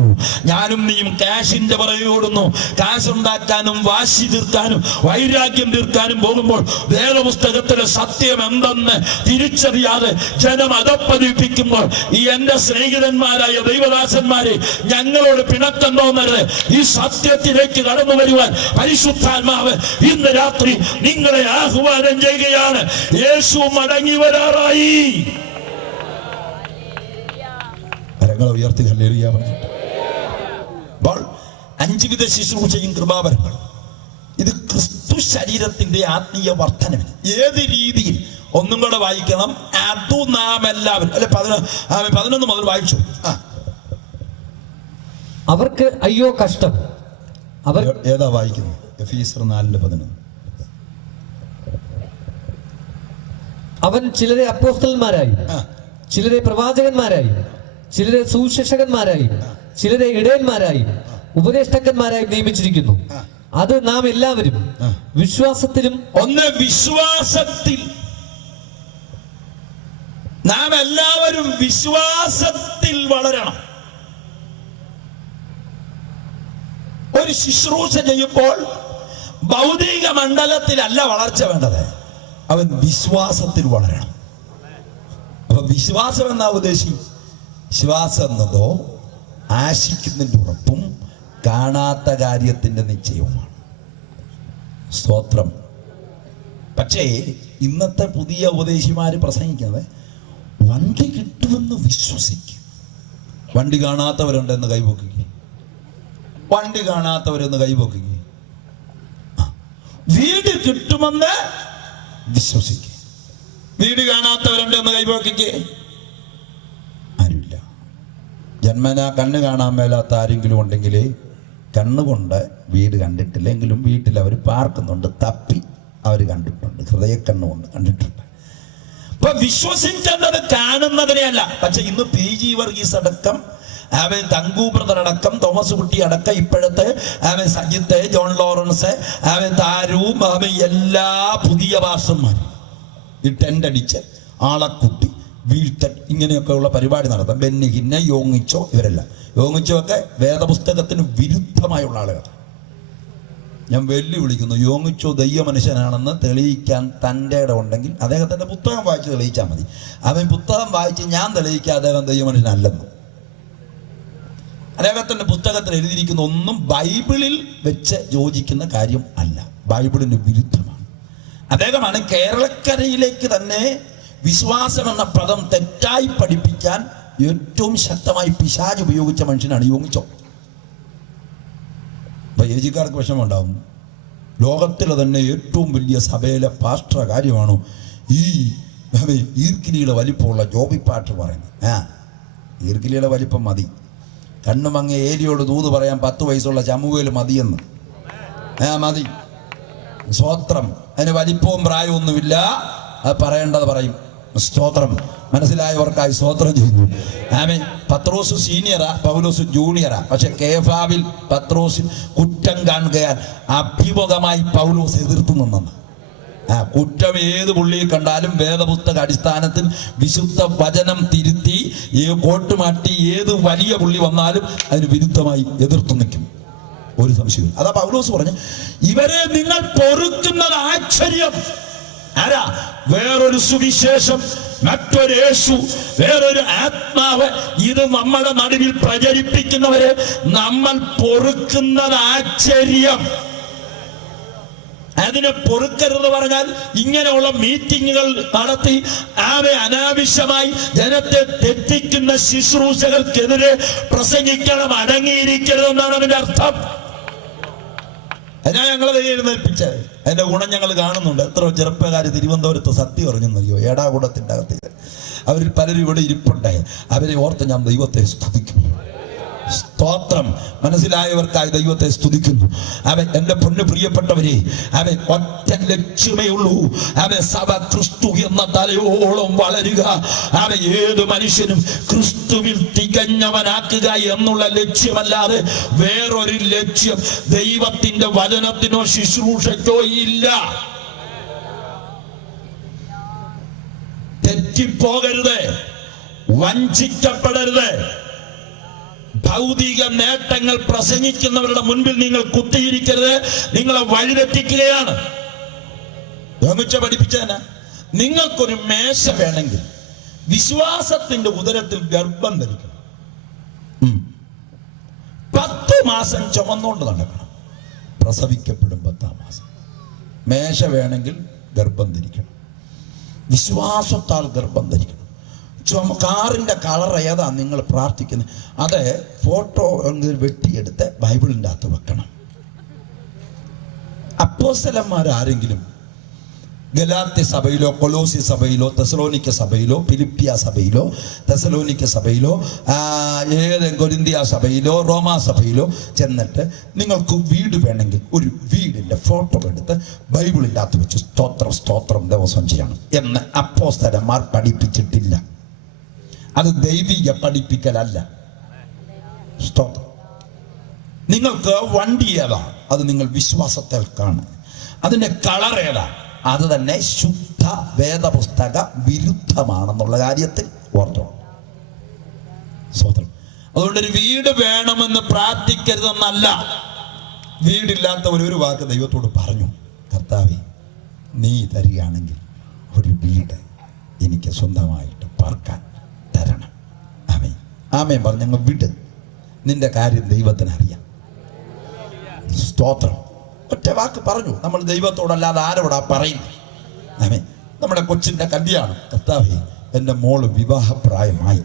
ഞാനും നീയും ക്യാഷിന്റെ പുറകെ ഓടുന്നു. കാശുണ്ടാക്കാനും വാശി തീർക്കാനും വൈരാഗ്യം തീർക്കാനും പോകുമ്പോൾ വേദപുസ്തകത്തിലെ സത്യം എന്തെന്ന് തിരിച്ചറിയാതെ ജനം അധപ്പതിപ്പിക്കുമ്പോൾ ഈ എന്റെ സ്നേഹിതന്മാരായ ദൈവദാസന്മാരെ ഞങ്ങളോട് പിണക്കം തോന്നരുത്. ഈ സത്യത്തിലേക്ക് കടന്നു വരുവാൻ പരിശുദ്ധാത്മാവ് ഇന്ന് രാത്രി നിങ്ങളെ ആഹ്വാനം ചെയ്യുകയാണ്. യേശു മടങ്ങി വരാറായി. കരങ്ങൾ ഉയർത്തി ഹല്ലേലൂയ പറഞ്ഞു. അപ്പോൾ 5 വിധ ശുശ്രൂഷയും കൃപാവരങ്ങൾ. ഇത് ക്രിസ്തു ശരീരത്തിന്റെ ആത്മീയ വർധനവിന് ഏത് രീതിയിൽ ഒന്നും കൂടെ വായിക്കണം. അതു നാം എല്ലാവരും അല്ലെ 11 മുതൽ വായിച്ചു. അവർക്ക് അയ്യോ കഷ്ടം. അവർ ഏതാ വായിക്കുന്നത്? എഫീസർ 4:11. അവൻ ചിലരെ അപ്പോസ്തലന്മാരായി, ചിലരെ പ്രവാചകന്മാരായി, ചിലരെ സുവിശേഷകന്മാരായി, ചിലരെ ഇടയന്മാരായി, ഉപദേഷ്ടാക്കന്മാരായി നിയമിച്ചിരിക്കുന്നു. അത് നാം എല്ലാവരും വിശ്വാസത്തിലും വിശ്വാസത്തിൽ നാം എല്ലാവരും വിശ്വാസത്തിൽ വളരണം. ഒരു ശുശ്രൂഷ ചെയ്യുമ്പോൾ ഭൗതിക മണ്ഡലത്തിലല്ല വളർച്ച വേണ്ടത്, അവൻ വിശ്വാസത്തിൽ വളരണം. അപ്പൊ വിശ്വാസം എന്നാ ഉദ്ദേശിക്കും? വിശ്വാസം എന്നതോ ആശിക്കുന്നതിന്റെ ഉറപ്പും കാണാത്ത കാര്യത്തിന്റെ നിശ്ചയവുമാണ്. സ്തോത്രം. പക്ഷേ ഇന്നത്തെ പുതിയ ഉപദേശിമാര് പ്രസംഗിക്കുന്നത് വണ്ടി കിട്ടുമെന്ന് വിശ്വസിക്കും. വണ്ടി കാണാത്തവരുണ്ടെന്ന് കൈപൊക്കുക, വണ്ടി കാണാത്തവരെന്ന് കൈപൊക്കുക. വീട് കിട്ടുമെന്ന് വിശ്വസിക്കുക. വീട് കാണാത്തവരുണ്ടെന്ന് കൈപൊക്കുക. ആരുമില്ല. ജന്മനാ കണ്ണ് കാണാൻ മേലാത്ത ആരെങ്കിലും ഉണ്ടെങ്കിൽ കണ്ണുകൊണ്ട് വീട് കണ്ടിട്ടില്ലെങ്കിലും വീട്ടിൽ അവർ പാർക്കുന്നുണ്ട്, തപ്പി അവർ കണ്ടിട്ടുണ്ട്, ഹൃദയക്കണ്ണുകൊണ്ട് കണ്ടിട്ടുണ്ട്. അപ്പൊ വിശ്വസിക്കേണ്ടത് കാണുന്നതിനെ അല്ല. പക്ഷെ ഇന്ന് PG വർഗീസ് അടക്കം, അവൻ തങ്കു ബ്രദർ അടക്കം, തോമസ് കുട്ടി അടക്കം, ഇപ്പോഴത്തെ അവൻ സജിത്ത്, ജോൺ ലോറൻസ്, അവൻ താരവും, അവൻ എല്ലാ പുതിയ ഭാഷന്മാരും ഈ ടെന്റ് അടിച്ച് ആളക്കുട്ടി വീഴ്ത്തൽ ഇങ്ങനെയൊക്കെ ഉള്ള പരിപാടി നടത്താം. ബെന്നിഹിന്നെ, യോങ്ങിച്ചോ, ഇവരെല്ലാം. യോങ്ങിച്ചോ ഒക്കെ വേദപുസ്തകത്തിന് വിരുദ്ധമായുള്ള ആളുകൾ. ഞാൻ വെല്ലുവിളിക്കുന്നു, യോങ്ങിച്ചോ ദൈവ മനുഷ്യനാണെന്ന് തെളിയിക്കാൻ തൻ്റെ ഇടം ഉണ്ടെങ്കിൽ അദ്ദേഹത്തിൻ്റെ പുസ്തകം വായിച്ച് തെളിയിച്ചാൽ മതി. അവൻ പുസ്തകം വായിച്ച് ഞാൻ തെളിയിക്കാൻ അദ്ദേഹം ദൈവ മനുഷ്യനല്ലെന്ന്. അദ്ദേഹത്തിൻ്റെ പുസ്തകത്തിൽ എഴുതിയിരിക്കുന്ന ഒന്നും ബൈബിളിൽ വെച്ച് യോജിക്കുന്ന കാര്യം അല്ല, ബൈബിളിന് വിരുദ്ധമാണ്. അദ്ദേഹമാണ് കേരളക്കരയിലേക്ക് തന്നെ വിശ്വാസം എന്ന പദം തെറ്റായി പഠിപ്പിക്കാൻ ഏറ്റവും ശക്തമായി പിശാച് ഉപയോഗിച്ച മനുഷ്യനാണ് യോങ്ങിച്ചോ. അപ്പൊ ഏജിക്കാർക്ക് വിഷമമുണ്ടാവും. ലോകത്തിലെ തന്നെ ഏറ്റവും വലിയ സഭയിലെ പാസ്റ്റർ കാര്യമാണോ ഈ ഈർക്കിലിയുടെ വലിപ്പമുള്ള ജോബിപ്പാട്ട് പറയുന്നത്? ഈർക്കിലിയുടെ വലിപ്പം മതി. കണ്ണുമങ്ങ ഏലിയോട് ദൂത് പറയാൻ 10 വയസ്സുള്ള ചമുവേൽ മതിയെന്ന്. മതി. സ്തോത്രം. അതിന് വലിപ്പവും പ്രായമൊന്നുമില്ല, അത് പറയേണ്ടത് പറയും. സ്തോത്രം. മനസ്സിലായവർക്കായി സ്തോത്രം ചെയ്യുന്നു. പത്രോസ് സീനിയറാ, പൗലോസ് ജൂനിയറാ. പക്ഷെ കേഫാവിൽ പത്രോസിൽ കുറ്റം കാണുകയാൽ അഭിമുഖമായി പൗലോസ് എതിർത്തു നിന്നെന്ന്. കുറ്റം ഏത് പുള്ളിയെ കണ്ടാലും വേദപുസ്തക അടിസ്ഥാനത്തിൽ വിശുദ്ധ വചനം തിരുത്തി കോട്ടുമാറ്റി ഏത് വലിയ പുള്ളി വന്നാലും അതിന് വിരുദ്ധമായി എതിർത്തു നിൽക്കും. ഒരു സംശയവും. അതാ പൗലോസ് പറഞ്ഞു, ഇവരെ നിങ്ങൾ പൊറുക്കുന്നത് ആശ്ചര്യം. ആരാ? വേറൊരു സുവിശേഷം, മറ്റൊരു യേശു, വേറൊരു ആത്മാവ്, ഇത് നമ്മുടെ നടുവിൽ പ്രചരിപ്പിക്കുന്നവരെ നമ്മൾ പൊറുക്കുന്നത് ആശ്ചര്യം. അതിനെ പൊറുക്കരുത് പറഞ്ഞാൽ ഇങ്ങനെയുള്ള മീറ്റിങ്ങുകൾ നടത്തി അനാവശ്യമായി ജനത്തെ തെറ്റിക്കുന്ന ശുശ്രൂഷകൾക്കെതിരെ പ്രസംഗിക്കണം, അടങ്ങിയിരിക്കരുതെന്നാണ് അതിന്റെ അർത്ഥം. അതിനാ ഞങ്ങളത് എഴുന്നേൽപ്പിച്ചത്. അതിന്റെ ഗുണം ഞങ്ങൾ കാണുന്നുണ്ട്. എത്ര ചെറുപ്പക്കാർ തിരുവനന്തപുരത്ത് സത്യം അറിഞ്ഞെന്നറിയോ? ഏടാകൂടത്തിൻ്റെ അകത്ത് അവരിൽ പലരും ഇവിടെ ഇരിപ്പുണ്ടായി. അവരെ ഓർത്ത് ഞാൻ ദൈവത്തെ സ്തുതിക്കുന്നു. സ്തോത്രം. മനസ്സിലായവർക്കായി ദൈവത്തെ സ്തുതിക്കുന്നു. അവൻ എൻ്റെ പൊന്നു പ്രിയപ്പെട്ടവരെ, അവൻ ഒറ്റ ലക്ഷ്യമേ ഉള്ളൂ. അവൻ സഭ ക്രിസ്തു എന്ന തലയോളം വളരുക. അവൻ ഏത് മനുഷ്യനും ക്രിസ്തുവിൽ തികഞ്ഞവനാക്കുക എന്നുള്ള ലക്ഷ്യമല്ലാതെ വേറൊരു ലക്ഷ്യം ദൈവത്തിന്റെ വചനത്തിനോ ശുശ്രൂഷയ്ക്കോ ഇല്ല. തെറ്റിപ്പോകരുത്, വഞ്ചിക്കപ്പെടരുത്. ഭൗതിക നേട്ടങ്ങൾ പ്രസംഗിക്കുന്നവരുടെ മുൻപിൽ നിങ്ങൾ കുത്തിയിരിക്കരുത്. നിങ്ങളെ വഴിതെറ്റിക്കുകയാണ്. പഠിപ്പിച്ചേന നിങ്ങൾക്കൊരു മേശ വേണമെങ്കിൽ വിശ്വാസത്തിന്റെ ഉദരത്തിൽ ഗർഭം ധരിക്കണം. 10 മാസം ചുമന്നുകൊണ്ട് നടക്കണം. പ്രസവിക്കപ്പെടും 10-ാം മാസം. മേശ വേണമെങ്കിൽ ഗർഭം ധരിക്കണം. വിശ്വാസത്താൽ ഗർഭം ധരിക്കണം. കാറിന്റെ കളർ ഏതാ നിങ്ങൾ പ്രാർത്ഥിക്കുന്നത്, അത് ഫോട്ടോ വെട്ടിയെടുത്ത് ബൈബിളിൻ്റെ അകത്ത് വെക്കണം. അപ്പോസ്തലന്മാരാരെങ്കിലും ഗലാത്യ സഭയിലോ കൊലോസി സഭയിലോ തെസലോനിക്ക സഭയിലോ ഫിലിപ്പിയ സഭയിലോ തെസലോനിക്ക സഭയിലോ കൊരിന്തിയ സഭയിലോ റോമാ സഭയിലോ ചെന്നിട്ട് നിങ്ങൾക്ക് വീട് വേണമെങ്കിൽ ഒരു വീടിൻ്റെ ഫോട്ടോ എടുത്ത് ബൈബിളിൻ്റെ അകത്ത് വെച്ച് സ്തോത്രം സ്തോത്രം ദിവസം ചെയ്യണം എന്ന് അപ്പോസ്തലന്മാർ പഠിപ്പിച്ചിട്ടില്ല. അത് ദൈവിക പഠിപ്പിക്കലല്ല. സ്തോത്രം. നിങ്ങൾക്ക് വണ്ടി ഏതാ, അത് നിങ്ങൾ വിശ്വാസത്തിൽ കാണും. അതിൻ്റെ കളർ ഏതാ, അത് തന്നെ ശുദ്ധ വേദപുസ്തക വിരുദ്ധമാണെന്നുള്ള കാര്യത്തിൽ ഓർത്തോ. സ്തോത്രം. അതുകൊണ്ടൊരു വീട് വേണമെന്ന് പ്രാർത്ഥിക്കരുതെന്നല്ല. വീടില്ലാത്തവർ ഒരു വാക്ക് ദൈവത്തോട് പറഞ്ഞു, കർത്താവേ നീ തരികയാണെങ്കിൽ ഒരു വീട് എനിക്ക് സ്വന്തമായിട്ട് പാർക്കാൻ തരണം. ആമേൻ ആമേൻ പറഞ്ഞങ്ങ് വിട്. നിന്റെ കാര്യം ദൈവത്തിന് അറിയാം. സ്തോത്രം. ഒറ്റ വാക്ക് പറഞ്ഞു. നമ്മൾ ദൈവത്തോടല്ലാതെ ആരോടാ പറയുന്നത്? ആമേൻ. നമ്മുടെ കൊച്ചിൻ്റെ കല്യാണം, കർത്താവേ എൻ്റെ മോള് വിവാഹപ്രായമായി,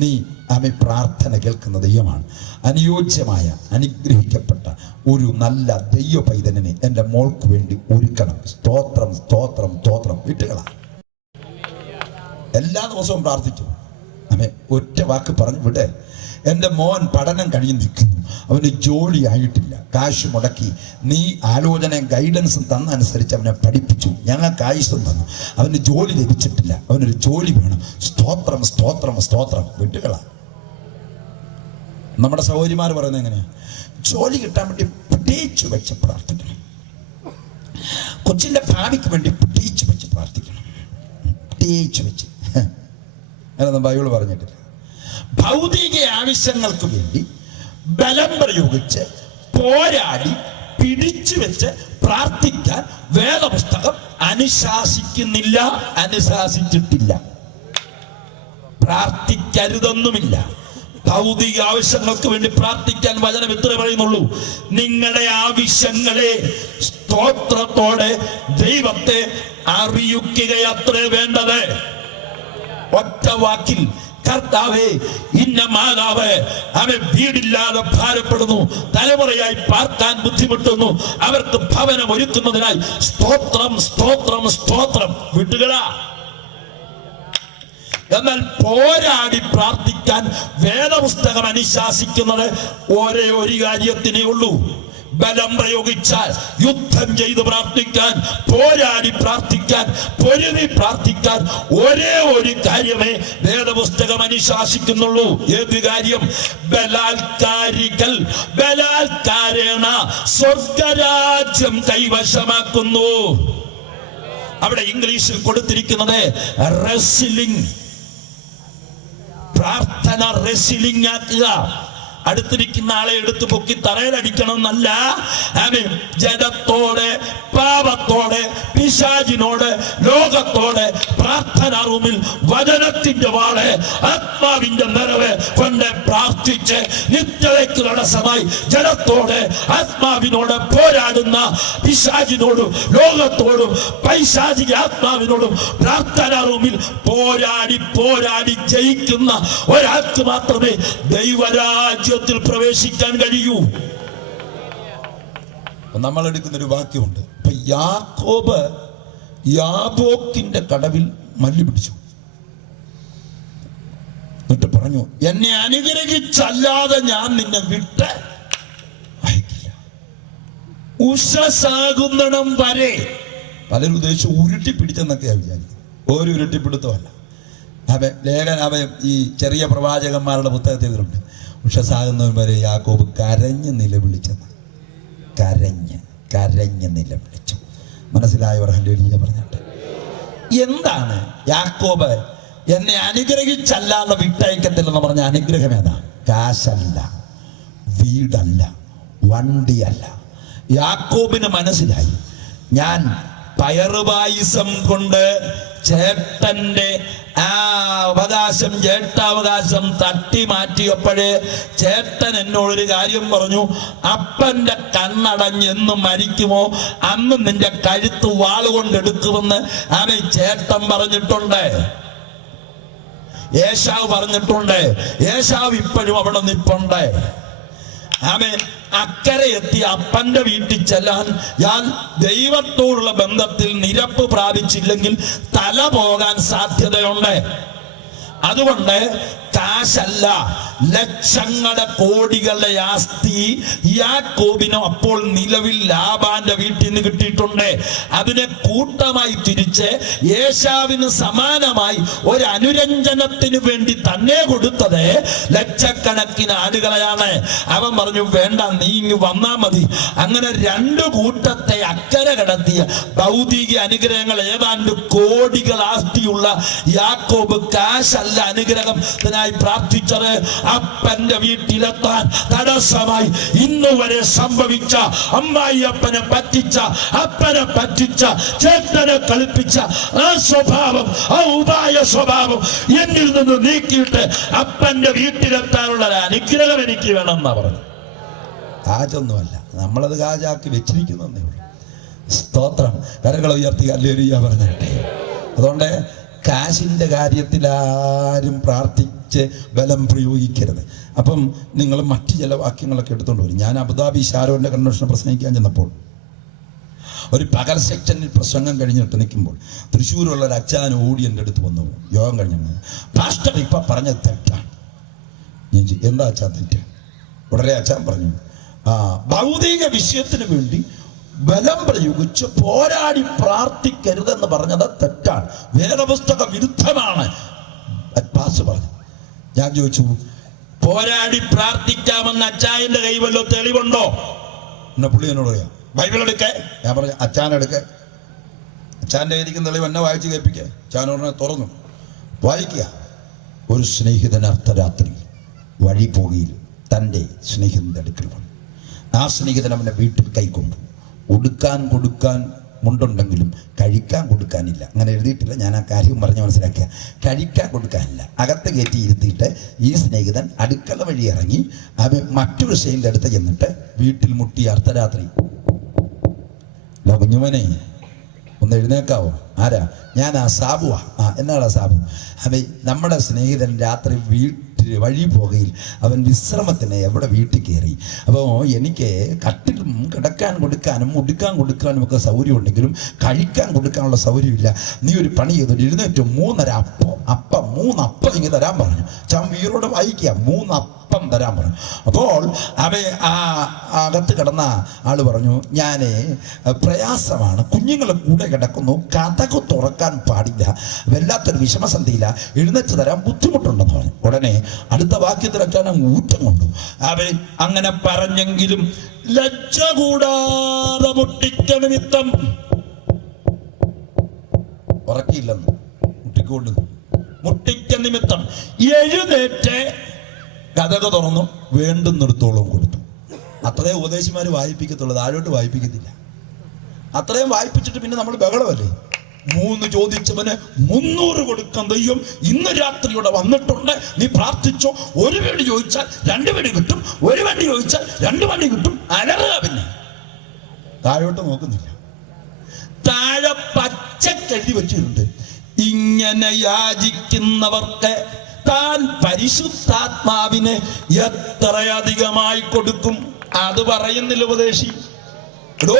നീ ആമേൻ പ്രാർത്ഥന കേൾക്കുന്ന ദൈവമാണ്. അനുയോജ്യമായ അനുഗ്രഹിക്കപ്പെട്ട ഒരു നല്ല ദൈവ പൈതലിനെ എൻ്റെ മോൾക്ക് വേണ്ടി ഒരുക്കണം. സ്തോത്രം സ്തോത്രം സ്തോത്രം. വീട്ടുകളാണ് എല്ലാ ദിവസവും പ്രാർത്ഥിച്ചു. അമ്മേ ഒറ്റ വാക്ക് പറഞ്ഞു വിട്. എൻ്റെ മോൻ പഠനം കഴിഞ്ഞ് നിൽക്കുന്നു, അവന് ജോലി ആയിട്ടില്ല. കാശ് മുടക്കി നീ ആലോചനയും ഗൈഡൻസും തന്നനുസരിച്ച് അവനെ പഠിപ്പിച്ചു. ഞങ്ങൾക്ക് ആയുസ്സും തന്നു. അവന് ജോലി ലഭിച്ചിട്ടില്ല, അവനൊരു ജോലി വേണം. സ്തോത്രം സ്തോത്രം സ്തോത്രം. വിട്ടുകളാ. നമ്മുടെ സഹോദരിമാർ പറയുന്നത് എങ്ങനെയാ? ജോലി കിട്ടാൻ വേണ്ടി പിടിച്ചു വെച്ച് പ്രാർത്ഥിക്കണം. കൊച്ചിൻ്റെ ഭാവിക്ക് വേണ്ടി പിടിച്ചു വെച്ച് പ്രാർത്ഥിക്കണം. പിടിച്ചു വെച്ച് എന്നൊന്നും ബൈബിൾ പറഞ്ഞിട്ടില്ല. ഭൗതിക ആവശ്യങ്ങൾക്ക് വേണ്ടി ബലം പ്രയോഗിച്ച് പോരാടി പിടിച്ചു വെച്ച് പ്രാർത്ഥിക്കാൻ വേദപുസ്തകം അനുശാസിക്കുന്നില്ല, അനുശാസിച്ചിട്ടില്ല. പ്രാർത്ഥിക്കരുതൊന്നുമില്ല. ഭൗതിക ആവശ്യങ്ങൾക്ക് വേണ്ടി പ്രാർത്ഥിക്കാൻ വചനം ഇത്രേ പറയുന്നുള്ളൂ, നിങ്ങളുടെ ആവശ്യങ്ങളെ സ്തോത്രത്തോടെ ദൈവത്തെ അറിയിക്കുകയത്രേ വേണ്ടത്. ഒറ്റ വാക്കിൽ, കർത്താവേ ഇന്ന മാതാവ് അവൻ വീടില്ലാതെ ഭാരപ്പെടുന്നു, തലമുറയായി പാർക്കാൻ ബുദ്ധിമുട്ടുന്നു, അവർക്ക് ഭവനം ഒരുക്കുന്നതിനായി സ്തോത്രം സ്തോത്രം സ്തോത്രം. വിട്ടുകളാ. എന്നാൽ പോരാടി പ്രാർത്ഥിക്കാൻ വേദപുസ്തകം അനുശാസിക്കുന്നത് ഒരേ ഒരു കാര്യത്തിനേ ഉള്ളൂ. ബലം പ്രയോഗിച്ചാൽ യുദ്ധം ചെയ്ത് പ്രാർത്ഥിക്കാൻ, പോരാടി പ്രാർത്ഥിക്കാൻ, പൊരുതി പ്രാർത്ഥിക്കാൻ ഒരേ ഒരു കാര്യമേ വേദപുസ്തകം അനുശാസിക്കുന്നുള്ളൂ. ഏത് കാര്യം? ബലാത്കാരികൾ ബലാത്കാരേണ സ്വർഗരാജ്യം കൈവശമാക്കുന്നു. അവിടെ ഇംഗ്ലീഷിൽ കൊടുത്തിരിക്കുന്നത് റെസ്ലിംഗ്. പ്രാർത്ഥന റെസ്ലിംഗ് ആക്കുക. അടുത്തിരിക്കുന്ന ആളെ എടുത്തു പൊക്കി തറയിലടിക്കണമെന്നല്ല. ജഡത്തോടെ, പാപത്തോടെ, പിശാചിനോട്, ലോകത്തോടെ പ്രാർത്ഥനാ റൂമിൽ വചനത്തിന്റെ വാള്, ആത്മാവിന്റെ നിറവ് കൊണ്ട് പ്രാർത്ഥിച്ച് നിത്യതയ്ക്ക് തടസ്സമായി ജഡത്തോട് ആത്മാവിനോട് പോരാടുന്ന പിശാചിനോടും ലോകത്തോടും പൈശാചിക ആത്മാവിനോടും പ്രാർത്ഥനാ റൂമിൽ പോരാടി പോരാടി ജയിക്കുന്ന ഒരാൾക്ക് മാത്രമേ ദൈവരാജ്യത്തിൽ പ്രവേശിക്കാൻ കഴിയൂ. നമ്മൾ എടുക്കുന്നൊരു വാക്യമുണ്ട്. ഇപ്പൊ യാക്കോബ് യാബോക്കിന്റെ കടവിൽ മല്ലി പിടിച്ചു. എന്നിട്ട് പറഞ്ഞു, എന്നെ അനുഗ്രഹിച്ചല്ലാതെ ഞാൻ നിന്നെ വിട്ട് അയക്കില്ല. ഉഷസാകുന്നിടം വരെ. പലരും ഉദ്ദേശിച്ച് ഉരുട്ടി പിടിച്ചെന്നൊക്കെയാ വിചാരിക്കുന്നത്. ഒരു ഉരുട്ടിപ്പിടുത്തമല്ല. അവൻ ഈ ചെറിയ പ്രവാചകന്മാരുടെ പുസ്തകത്തിൽ എഴുതിയിട്ടുണ്ട്, ഉഷസാകുന്നവൻ വരെ യാക്കോബ് കരഞ്ഞ് നിലവിളിച്ചെന്ന്. കരഞ്ഞ് നിലവിളിച്ചു. മനസ്സിലായവർ ഹല്ലേലൂയ പറഞ്ഞാട്ടെ. എന്താണ് യാക്കോബ് എന്നെ അനുഗ്രഹിച്ചല്ലാതെ വിട്ടയക്കത്തില്ലെന്ന് പറഞ്ഞ അനുഗ്രഹം ഏതാ? കാശല്ല, വീടല്ല, വണ്ടിയല്ല. യാക്കോബിന് മനസ്സിലായി, ഞാൻ പയറുപായസം കൊണ്ട് ചേട്ടന്റെ ജ്യേഷ്ഠാവകാശം തട്ടി മാറ്റിയപ്പോഴേ ചേട്ടൻ എന്നോടൊരു കാര്യം പറഞ്ഞു, അപ്പന്റെ കണ്ണടഞ്ഞെന്ന് മരിക്കുമോ അന്ന് നിന്റെ കഴുത്ത് വാളുകൊണ്ടെടുക്കുമെന്ന് അവൻ ചേട്ടൻ പറഞ്ഞിട്ടുണ്ട്. ഏശാവ് പറഞ്ഞിട്ടുണ്ട്. ഏശാവ് ഇപ്പോഴും അവിടെ നിൽപ്പുണ്ട്. ആമേൻ. അക്കരെ എത്തി അപ്പന്റെ വീട്ടിൽ ചെല്ലാൻ ഞാൻ ദൈവത്തോടുള്ള ബന്ധത്തിൽ നിരപ്പ് പ്രാപിച്ചില്ലെങ്കിൽ തല പോകാൻ സാധ്യതയുണ്ട്. അതുകൊണ്ട് കാശല്ല, ലക്ഷങ്ങളുടെ കോടികളുടെ ആസ്തി യാക്കോബിന് അപ്പോൾ നിലവിൽ ലാബാന്റെ വീട്ടിൽ നിന്ന് കിട്ടിയിട്ടുണ്ട്. അതിനെ കൂട്ടമായി തിരിച്ച് ഏശാവിന് സമാനമായി ഒരു അനുരഞ്ജനത്തിന് വേണ്ടി തന്നെ കൊടുത്തത് ലക്ഷക്കണക്കിന് ആടുകളെയാണ്. അവൻ പറഞ്ഞു, വേണ്ട, നീ ഇങ്ങ് വന്നാ മതി. അങ്ങനെ രണ്ടു കൂട്ടത്തെ അക്കരെ കടത്തിയ ഭൗതിക അനുഗ്രഹങ്ങൾ ഏതാണ്ട് കോടികൾ ആസ്തിയുള്ള യാക്കോബ് കാശല്ല അനുഗ്രഹത്തിനായി പ്രാർത്ഥിച്ചത് അപ്പന്റെ വീട്ടിലെത്താൻ തടസ്സമായി ഇന്നുവരെ സംഭവിച്ച അമ്മായി അപ്പനെ പറ്റിച്ച, അപ്പനെ പറ്റിച്ച, ചേട്ടനെ കളിപ്പിച്ച ആ സ്വഭാവം, ആ ഉപായ സ്വഭാവം എന്നിൽ നിന്ന് നീക്കിയിട്ട് അപ്പന്റെ വീട്ടിലെത്താനുള്ള അനുഗ്രഹം എനിക്ക് വേണമെന്നാ പറഞ്ഞു. കാജൊന്നുമല്ല, നമ്മളത് കാജാക്കി വെച്ചിരിക്കുന്നേ ഉള്ളൂ. സ്തോത്രം. കരങ്ങൾ ഉയർത്തി ഹല്ലേലൂയ പറഞ്ഞാട്ടെ. അതുകൊണ്ട് കാശിന്റെ കാര്യത്തിൽ ആരും പ്രാർത്ഥിച്ച് ബലം പ്രയോഗിക്കരുത്. അപ്പം നിങ്ങൾ മറ്റു ചില വാക്യങ്ങളൊക്കെ എടുത്തുകൊണ്ട് വരും. ഞാൻ അബുദാബി ഷാരോന്റെ കൺവെൻഷൻ പ്രസംഗിക്കാൻ ചെന്നപ്പോൾ ഒരു പകൽ സെക്ഷനിൽ പ്രസംഗം കഴിഞ്ഞിട്ട് നിൽക്കുമ്പോൾ തൃശ്ശൂരുള്ള ഒരു അച്ഛൻ ഓടി എൻ്റെ അടുത്ത് വന്നു. യോഗം കഴിഞ്ഞു, പാസ്റ്റർ ഇപ്പൊ പറഞ്ഞത് തെറ്റാണ്. ഞാൻ എന്താ അച്ഛാ തെറ്റ്? ഉടനെ അച്ഛൻ പറഞ്ഞു, ഭൗതിക വിഷയത്തിന് വേണ്ടി ബലം പ്രയോഗിച്ച് പോരാടി പ്രാർത്ഥിക്കരുതെന്ന് പറഞ്ഞത് തെറ്റാണ്, വേദപുസ്തക വിരുദ്ധമാണ് പാസ് പറഞ്ഞു. ഞാൻ ചോദിച്ചു, പോരാടി പ്രാർത്ഥിക്കാമെന്ന് അച്ചായന്റെ കൈ വല്ലോ തെളിവുണ്ടോ? എന്നെ പുള്ളി എന്നോട് പറയാം, ബൈബിൾ എടുക്കേ. ഞാൻ പറഞ്ഞു, അച്ചാനെടുക്ക. അച്ചാൻ്റെ കയ്യിരിക്കുന്ന തെളിവ് എന്നെ വായിച്ച് കേൾപ്പിക്കുക. അച്ചാൻ പറഞ്ഞ തുറന്നു വായിക്കുക. ഒരു സ്നേഹിതൻ അർദ്ധരാത്രി വഴി പോകിയിൽ തൻ്റെ സ്നേഹിതൻ്റെ അടുക്കൽ വന്നു. ആ സ്നേഹിതൻ അവനെ വീട്ടിൽ കൈക്കൊണ്ടു. ഉടുക്കാൻ കൊടുക്കാൻ മുണ്ടുണ്ടെങ്കിലും കഴിക്കാൻ കൊടുക്കാനില്ല. അങ്ങനെ എഴുതിയിട്ടില്ല, ഞാൻ ആ കാര്യം പറഞ്ഞ് മനസ്സിലാക്കുക. കഴിക്കാൻ കൊടുക്കാനില്ല. അകത്ത് കയറ്റി ഇരുത്തിയിട്ട് ഈ സ്നേഹിതൻ അടുക്കള വഴി ഇറങ്ങി അവൻ മറ്റൊരു ഷെയിലിൻ്റെ അടുത്ത് ചെന്നിട്ട് വീട്ടിൽ മുട്ടി അർദ്ധരാത്രി, കുഞ്ഞുമനെ ഒന്ന് എഴുന്നേക്കാവോ? ആരാ? ഞാൻ ആ സാബുവാ. എന്നാടാ സാബു? അവൻ നമ്മുടെ സ്നേഹിതൻ രാത്രി വഴി പോകുകയിൽ അവൻ വിശ്രമത്തിന് എവിടെ വീട്ടിൽ കയറി. അപ്പോൾ എനിക്ക് കട്ടിലും കിടക്കാൻ കൊടുക്കാനും ഉടുക്കാൻ കൊടുക്കാനും ഒക്കെ സൗകര്യം ഉണ്ടെങ്കിലും കഴിക്കാൻ കൊടുക്കാനുള്ള സൗകര്യമില്ല. നീ ഒരു പണി ചെയ്തു, എഴുന്നേറ്റ് 3 അപ്പം 3 അപ്പം ഇങ്ങനെ തരാൻ പറഞ്ഞു. വീരോട് വായിക്കുക, 3 അപ്പം തരാൻ പറഞ്ഞു. അപ്പോൾ ആ അകത്ത് കിടന്ന ആള് പറഞ്ഞു, ഞാൻ പ്രയാസമാണ്, കുഞ്ഞുങ്ങൾ കൂടെ കിടക്കുന്നു, കഥകു തുറക്കാൻ പാടില്ല, വല്ലാത്തൊരു വിഷമസന്ധിയില്ല, എഴുന്നേറ്റ് തരാൻ ബുദ്ധിമുട്ടുണ്ടെന്ന് പറഞ്ഞു. ഉടനെ അടുത്ത വാക്യത്തിലൊക്കെ ഊറ്റം കൊണ്ടു. അവൻ അങ്ങനെ പറഞ്ഞെങ്കിലും ലജ്ജ കൂടാതെ മുട്ടിക്ക നിമിത്തം ഉറക്കിയില്ലെന്ന് മുട്ടിക്ക നിമിത്തം എഴുന്നേറ്റ് കഥക തുറന്നു വേണ്ടുന്നിടത്തോളം കൊടുത്തു. അത്രയും ഉപദേശിമാര് വായിപ്പിക്കത്തുള്ളൂ, താഴോട്ട് വായിപ്പിക്കത്തില്ല. അത്രയും വായിപ്പിച്ചിട്ട് പിന്നെ നമ്മൾ ബഹളമല്ലേ. 3 ചോദിച്ചവന് 300 കൊടുക്കാൻ ദൈവം ഇന്ന് രാത്രിയോടെ വന്നിട്ടുണ്ട്, നീ പ്രാർത്ഥിച്ചോ. 1 വേണ്ടി ചോദിച്ചാൽ 2 വേണ്ടി കിട്ടും, 1 വേണ്ടി ചോദിച്ചാൽ 2 വേണ്ടി കിട്ടും. അലറുക. പിന്നെ താഴോട്ട് നോക്കുന്നില്ല. താഴെ പച്ചക്കെഴുതി വെച്ചിട്ടുണ്ട്, ഇങ്ങനെ യാചിക്കുന്നവർക്ക് താൻ പരിശുദ്ധാത്മാവിനെ എത്രയധികമായി കൊടുക്കും. അത് പറയുന്നില്ല ഉപദേശി. എടോ,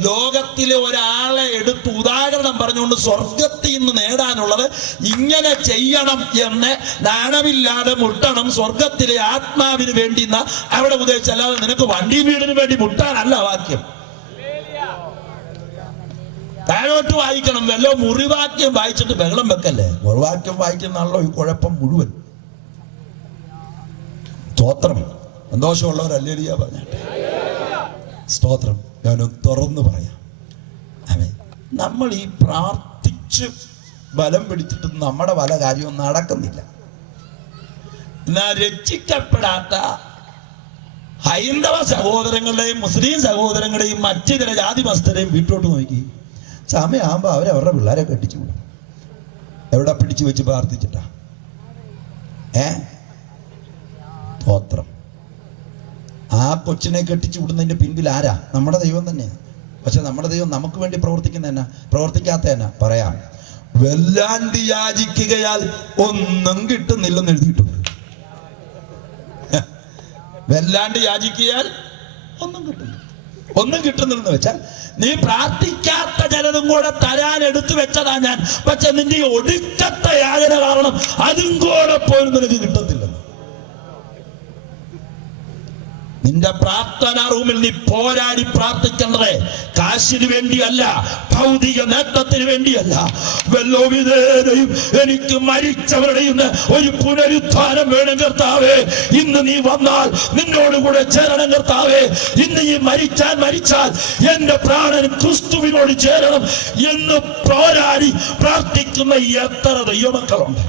ലോകത്തിലെ ഒരാളെ എടുത്ത് ഉദാഹരണം പറഞ്ഞുകൊണ്ട് സ്വർഗത്തിൽ നിന്ന് നേടാനുള്ളത് ഇങ്ങനെ ചെയ്യണം എന്ന് നാണമില്ലാതെ മുട്ടണം സ്വർഗത്തിലെ ആത്മാവിന് വേണ്ടി അവിടെ ഉദ്ദേശിച്ചല്ലാതെ നിനക്ക് വണ്ടി വീടിന് വേണ്ടി മുട്ടാനല്ല വാക്യം. താഴോട്ട് വായിക്കണം. വല്ലോ മുറിവാക്യം വായിച്ചിട്ട് ബഹളം വെക്കല്ലേ. മുറിവാക്യം വായിക്കുന്നാണല്ലോ ഈ കുഴപ്പം മുഴുവൻ. സ്തോത്രം. സന്തോഷമുള്ളവരല്ലേ പറഞ്ഞിട്ട് സ്തോത്രം. ഞാനൊന്ന് തുറന്നു പറയാം. അതെ, നമ്മൾ ഈ പ്രാർത്ഥിച്ച് ബലം പിടിച്ചിട്ട് നമ്മുടെ പല കാര്യവും നടക്കുന്നില്ല. എന്നാൽ രക്ഷിക്കപ്പെടാത്ത ഹൈന്ദവ സഹോദരങ്ങളുടെയും മുസ്ലിം സഹോദരങ്ങളുടെയും മറ്റു ചില ജാതി മസ്തരെയും വീട്ടോട്ട് നോക്കി സമയമാകുമ്പോൾ അവരവരുടെ പിള്ളേരെ കെട്ടിച്ചു വിടും. എവിടെ പിടിച്ചു വെച്ച് പ്രാർത്ഥിച്ചിട്ടാ? സ്തോത്രം. ആ കൊച്ചിനെ കെട്ടിച്ചു വിടുന്നതിന്റെ പിൻപിൽ ആരാ? നമ്മുടെ ദൈവം തന്നെയാണ്. പക്ഷെ നമ്മുടെ ദൈവം നമുക്ക് വേണ്ടി പ്രവർത്തിക്കാത്ത തന്നെ പറയാം. വല്ലാണ്ട് യാചിക്കുകയാൽ ഒന്നും കിട്ടുന്നില്ലെന്ന് എഴുതിയിട്ടുണ്ട്. വല്ലാണ്ട് യാചിക്കിയാൽ ഒന്നും കിട്ടുന്നില്ലെന്ന് വെച്ചാൽ നീ പ്രാർത്ഥിക്കാത്ത ചിലതും കൂടെ തരാൻ എടുത്തു വെച്ചതാ ഞാൻ. പക്ഷെ നിന്റെ ഒടുക്കത്തെ യാചന കാരണം അതും കൂടെ പോലും നിനക്ക് കിട്ടത്തില്ലെന്ന്. നിന്റെ പ്രാർത്ഥനാ റൂമിൽ നീ പോരാടി പ്രാർത്ഥിക്കേണ്ടത് കാശിന് വേണ്ടിയല്ല, ഭൗതിക നേട്ടത്തിന് വേണ്ടിയല്ല. വല്ലോ വിധേനയും എനിക്ക് മരിച്ചവരുടെയും ഒരു പുനരുത്ഥാനം വേണം കർത്താവേ. ഇന്ന് നീ വന്നാൽ നിന്നോട് കൂടെ ചേരണം കർത്താവേ. ഇന്ന് ഈ മരിച്ചാൽ എന്റെ പ്രാണൻ ക്രിസ്തുവിനോട് ചേരണം എന്ന് പോരാടി പ്രാർത്ഥിക്കുന്ന എത്ര ദൈവമക്കളുണ്ട്.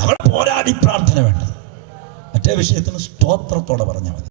അവിടെ പോരാടി പ്രാർത്ഥന വേണ്ടത്. മറ്റേ വിഷയത്തിന് സ്തോത്രത്തോടെ പറഞ്ഞാൽ മതി.